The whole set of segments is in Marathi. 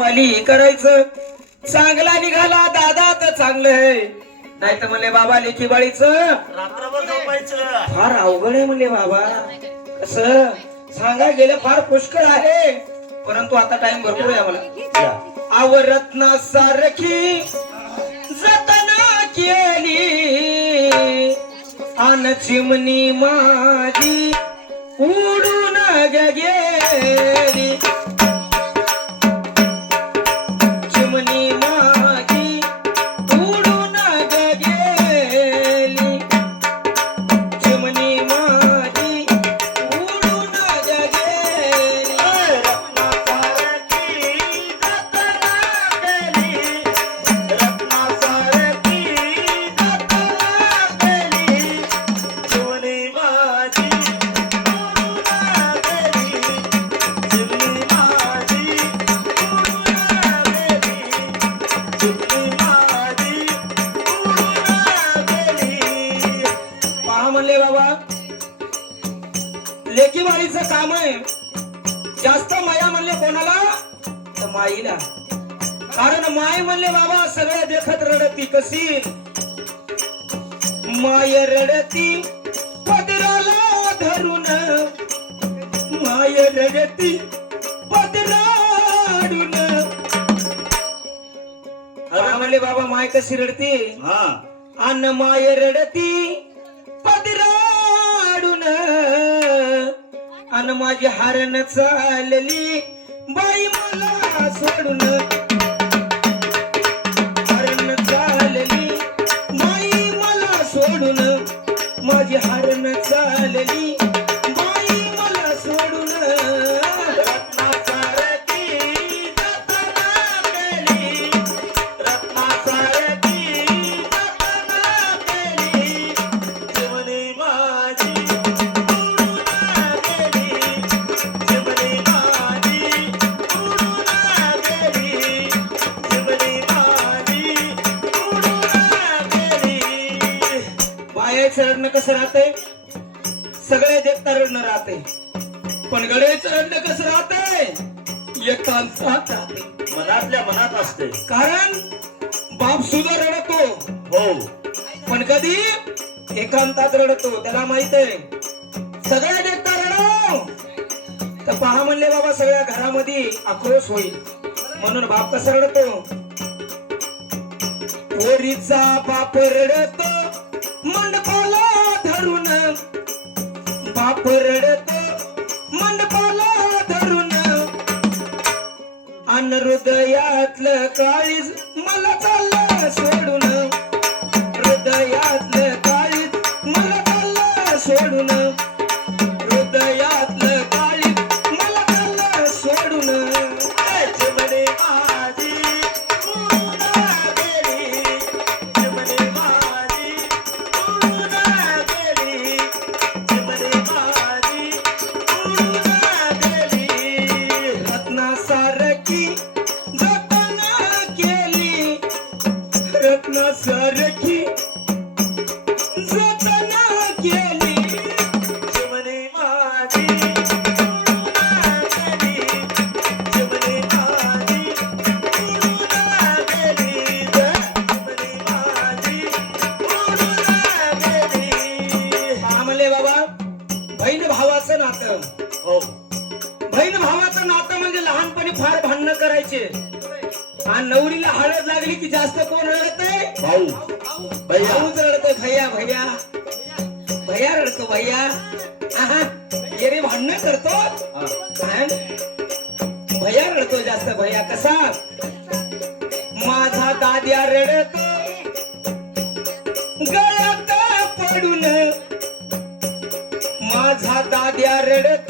वाली करायचं. चांगला निघाला दादा तर चांगलं आहे. नाही तर म्हणले बाबा लेखी बाळीच. रात्रभर झोपायचं. फार अवघड आहे म्हणले बाबा. कस? सांगा गेलं फार पुष्कळ आहे. परंतु आता टाइम भरपूर आहे आम्हाला. या. आवरत्ना सारखी जतना केली. आन चिमणी माझी उडून ग म्हणले बाबा लेखी माळीचं काम आहे. जास्त माया म्हणले कोणाला? तर माईला. कारण माय म्हणले बाबा सगळ्या देखत रडती कशी? माय रडती पदराला धरून. माय रडती पदराडून. म्हणले बाबा माय कशी रडती? हा. अन्न माय रडती अन माझी हरण चालली. बाई कसं राहतंय? सगळे देखता रडणं राहते पण गड्याचं रडणं कसं राहते मनातल्या मनात असते. कारण बाप सुद्धा रडतो. हो. पण कधी? एकांतात रडतो. त्याला माहीत आहे सगळ्या देखता रडो. तर पहा म्हणले बाबा सगळ्या घरामध्ये आक्रोश होईल. म्हणून बाप कसा रडतो? पोरीचा बाप रडतो. बाप मंडपाला धरून. अन हृदयातलं काळीज मला चाललं. आणि नवरीला हळद लागली की जास्त कोण रडतंय? भाऊ. भैया. भाऊच रडतोय भैया भैया. भैया रडतो भैया. ये रे भांडणं करतो? भैया रडतो जास्त भैया कसा? माझा दाद्या रडतो. गळ्यात पडून. माझा दाद्या रडतो.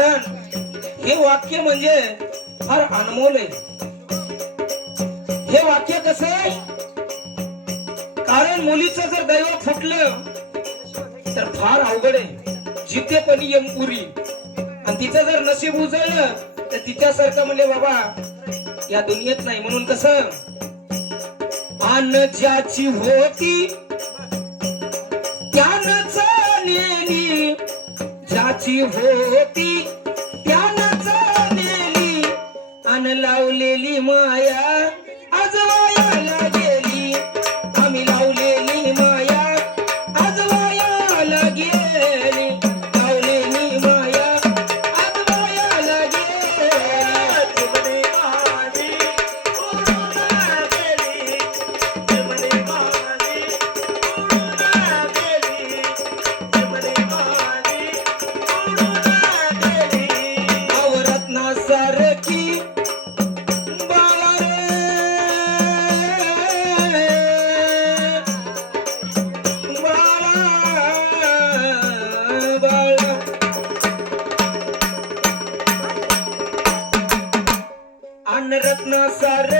कारण हे वाक्य म्हणजे फार अनमोल आहे. हे वाक्य कसं आहे? कारण मुलीचं जर दैव फुटलं तर फार अवघड आहे. जिथे पण यमपुरी आणि तिचं जर नशीब उजळलं तर तिच्यासारखं म्हणजे बाबा या दुनियेत नाही. म्हणून कसं? अन ज्याची होती त्यानंच नेली होती त्यानं नेली अन लावलेली माया अन्न रत्न